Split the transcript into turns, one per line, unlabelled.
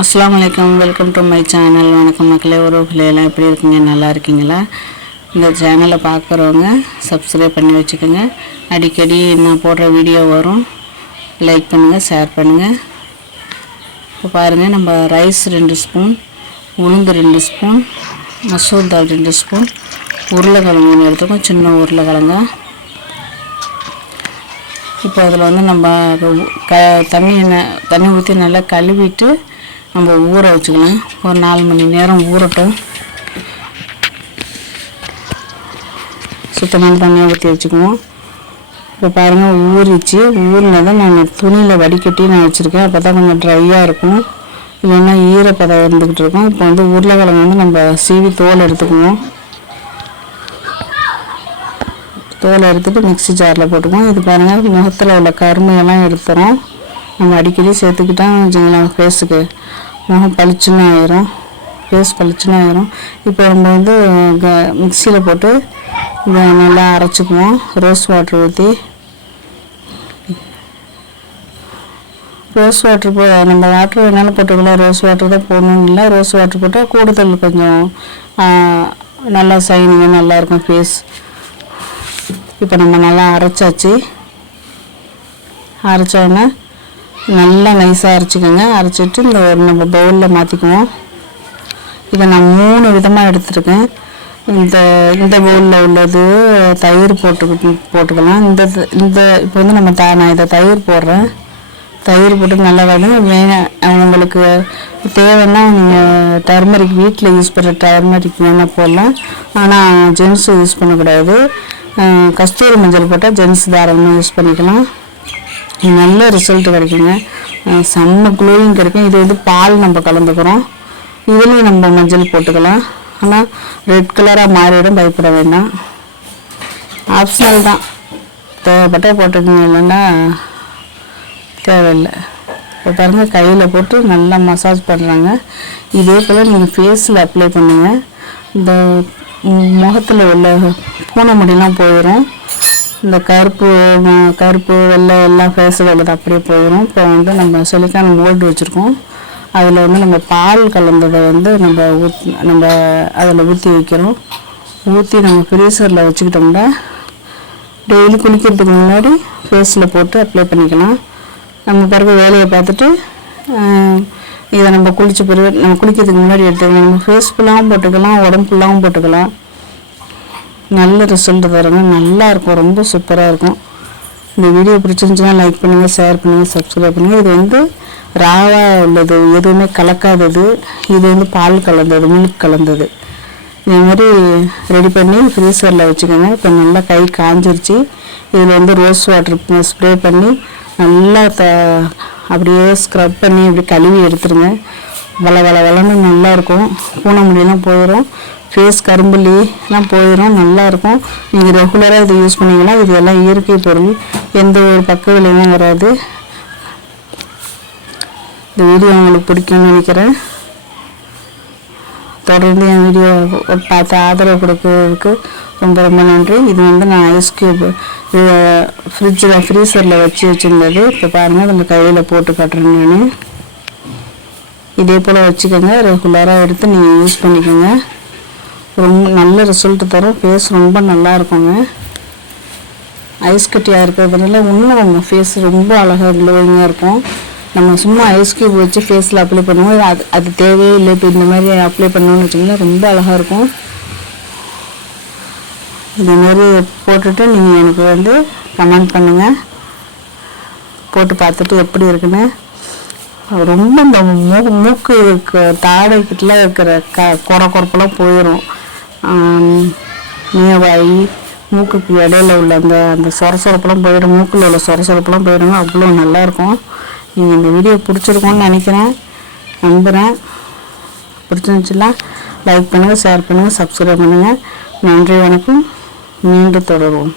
அஸ்லாம் வலைக்கம் welcome to my channel வணக்கம் மக்களே உறவுகளே எப்படி இருக்கீங்க நல்லா இருக்கீங்களா இந்த சேனலை பார்க்குறவங்க சப்ஸ்கிரைப் பண்ணி வச்சுக்கோங்க அடிக்கடி நான் போடுற வீடியோ வரும் லைக் பண்ணுங்கள் ஷேர் பண்ணுங்கள் இப்போ பாருங்கள் நம்ம ரைஸ் ரெண்டு ஸ்பூன் உளுந்து ரெண்டு ஸ்பூன் மசூர் தால் ரெண்டு ஸ்பூன் உருளைக்கிழங்கு ஒன்று எடுத்துக்கோ சின்ன உருளைக்கிழங்க இப்போ அதில் வந்து நம்ம க தண்ணி தண்ணி ஊற்றி நல்லா கழுவிட்டு நம்ம ஊற வச்சுக்கலாம் ஒரு நாலு மணி நேரம் ஊறட்டும் சுத்தமான தண்ணியை ஊற்றி வச்சுக்குவோம் இப்போ பாருங்கள் ஊறிச்சு ஊறினதை நான் துணியில் வடிகட்டி நான் வச்சுருக்கேன் அப்போ தான் கொஞ்சம் ட்ரையாக இருக்கும் இல்லைன்னா ஈரப்பதம் இருந்துக்கிட்டு இருக்கும் இப்போ வந்து உருளைக்கிழங்கு வந்து நம்ம சீவி தோல் எடுத்துக்குவோம் தோலை எடுத்துகிட்டு மிக்சி ஜாரில் போட்டுக்குவோம் இது பாருங்கள் முகத்தில் உள்ள கருமையெல்லாம் எடுத்துகிறோம் நம்ம அடிக்கடி சேர்த்துக்கிட்டா வச்சுங்களேன் ஃபேஸுக்கு முகம் பளிச்சுன்னு ஆயிரும் ஃபேஸ் பளிச்சுன்னு ஆயிரும் இப்போ நம்ம வந்து மிக்சியில் போட்டு இதை நல்லா அரைச்சிக்குவோம் ரோஸ் வாட்டர் ஊற்றி ரோஸ் வாட்டர் போ நம்ம வாட்டர் வேணாலும் போட்டுக்கலாம் ரோஸ் வாட்டர் தான் போடணும்னு இல்லை ரோஸ் வாட்டர் போட்டால் கூடுதல் கொஞ்சம் நல்லா சைனிங்காக நல்லாயிருக்கும் ஃபேஸ் இப்போ நம்ம நல்லா அரைச்சாச்சு அரைச்சோடனே நல்லா நைஸாக அரைச்சிக்கோங்க அரைச்சிட்டு இந்த நம்ம பவுலில் மாற்றிக்குவோம் இதை நான் மூணு விதமாக எடுத்துருக்கேன் இந்த இந்த பவுலில் உள்ளது தயிர் போட்டு போட்டுக்கலாம் இந்த இந்த இப்போ வந்து நம்ம த நான் இதை தயிர் போடுறேன் தயிர் போட்டு நல்லா வேணும் வேணாம் உங்களுக்கு தேவைன்னா நீங்கள் டர்மரிக் வீட்டில் யூஸ் பண்ணுற டர்மரிக் வேணால் போடலாம் ஆனால் ஜென்ஸு யூஸ் பண்ணக்கூடாது கஸ்தூரி மஞ்சள் போட்டால் ஜென்ஸ் தாரம் யூஸ் பண்ணிக்கலாம் நல்ல ரிசல்ட் கிடைக்குங்க செம்ம குளோயும் கிடைக்கும் இது வந்து பால் நம்ம கலந்துக்கிறோம் இதுலேயும் நம்ம மஞ்சள் போட்டுக்கலாம் ஆனால் ரெட் கலராக மாறிடும் பயப்பட வேண்டாம் ஆப்ஷனல் தான் தேவைப்பட்டால் போட்டுக்கணும் இல்லைன்னா தேவையில்லை இப்போ பாருங்கள் கையில் போட்டு நல்லா மசாஜ் பண்ணுறாங்க இதே போல் நீங்கள் ஃபேஸில் அப்ளை பண்ணுங்கள் இந்த முகத்தில் உள்ள பூனை முடியெல்லாம் போயிடும் இந்த கருப்பு கருப்பு வெள்ளை எல்லாம் ஃபேஸ் வெள்ளது அப்படியே போயிடும் இப்போ வந்து நம்ம சொல்லிக்கான மோல்டு வச்சுருக்கோம் அதில் வந்து நம்ம பால் கலந்ததை வந்து நம்ம ஊத் நம்ம அதில் ஊற்றி வைக்கிறோம் ஊற்றி நம்ம ஃப்ரீசரில் வச்சுக்கிட்டோம்னா டெய்லி குளிக்கிறதுக்கு முன்னாடி ஃபேஸில் போட்டு அப்ளை பண்ணிக்கலாம் நம்ம பிறகு வேலையை பார்த்துட்டு இதை நம்ம குளித்து பிறகு நம்ம குளிக்கிறதுக்கு முன்னாடி எடுத்துக்கலாம் நம்ம ஃபேஸ் ஃபுல்லாகவும் போட்டுக்கலாம் உடம்பு ஃபுல்லாகவும் போட்டுக்கலாம் நல்ல ரிசல்ட் வருங்க நல்லாயிருக்கும் ரொம்ப சூப்பராக இருக்கும் இந்த வீடியோ பிடிச்சிருந்துச்சுன்னா லைக் பண்ணுங்கள் ஷேர் பண்ணுங்கள் சப்ஸ்கிரைப் பண்ணுங்கள் இது வந்து ராவாக உள்ளது எதுவுமே கலக்காதது இது வந்து பால் கலந்தது மில்க் கலந்தது இந்த மாதிரி ரெடி பண்ணி ஃப்ரீசரில் வச்சுக்கோங்க இப்போ நல்லா கை காஞ்சிருச்சு இதில் வந்து ரோஸ் வாட்டர் ஸ்ப்ரே பண்ணி நல்லா த அப்படியே ஸ்க்ரப் பண்ணி இப்படி கழுவி எடுத்துருங்க வள வள வளன்னு நல்லாயிருக்கும் பூனை முடியெல்லாம் போயிடும் ஃபேஸ் கரும்புள்ளி எல்லாம் போயிடும் நல்லாயிருக்கும் நீங்கள் ரெகுலராக இதை யூஸ் பண்ணிங்கன்னா இது எல்லாம் இயற்கை பொருள் எந்த ஒரு பக்க விளைவும் வராது இந்த வீடியோ உங்களுக்கு பிடிக்கும்னு நினைக்கிறேன் தொடர்ந்து என் வீடியோ பார்த்து ஆதரவு கொடுக்கறதுக்கு ரொம்ப ரொம்ப நன்றி இது வந்து நான் ஐஸ் க்யூப் இது ஃப்ரிட்ஜில் ஃப்ரீசரில் வச்சு வச்சுருந்தது இப்போ பாருங்கள் நம்ம கையில் போட்டு கட்டுறேன் நான் இதே போல் வச்சுக்கோங்க ரெகுலராக எடுத்து நீங்கள் யூஸ் பண்ணிக்கோங்க ரொம்ப நல்ல ரிசல்ட் தரும் ஃபேஸ் ரொம்ப நல்லா இருக்குங்க ஐஸ் கட்டியாக இருக்கிறதுனால இன்னும் உங்கள் ஃபேஸ் ரொம்ப அழகாக க்ளோவிங்காக இருக்கும் நம்ம சும்மா ஐஸ் கியூப் வச்சு ஃபேஸில் அப்ளை பண்ணுவோம் அது அது தேவையே இல்லை இப்போ இந்த மாதிரி அப்ளை பண்ணோம்னு வச்சிங்கன்னா ரொம்ப அழகாக இருக்கும் இந்த மாதிரி போட்டுட்டு நீங்கள் எனக்கு வந்து கமெண்ட் பண்ணுங்கள் போட்டு பார்த்துட்டு எப்படி இருக்குன்னு ரொம்ப இந்த மூக்கு மூக்கு இருக்க தாடைக்கிட்டலாம் இருக்கிற க குறை குறப்பெல்லாம் போயிடும் வாயி மூக்குக்கு இடையில உள்ள அந்த அந்த சொரப்பெல்லாம் போயிடும் மூக்கில் உள்ள சொரசொரப்பெல்லாம் போயிடுங்க அவ்வளோ நல்லாயிருக்கும் நீங்கள் இந்த வீடியோ பிடிச்சிருக்கோன்னு நினைக்கிறேன் நம்புகிறேன் பிடிச்சிருந்துச்சுன்னா லைக் பண்ணுங்கள் ஷேர் பண்ணுங்கள் சப்ஸ்கிரைப் பண்ணுங்கள் நன்றி வணக்கம் மீண்டும் தொடருவோம்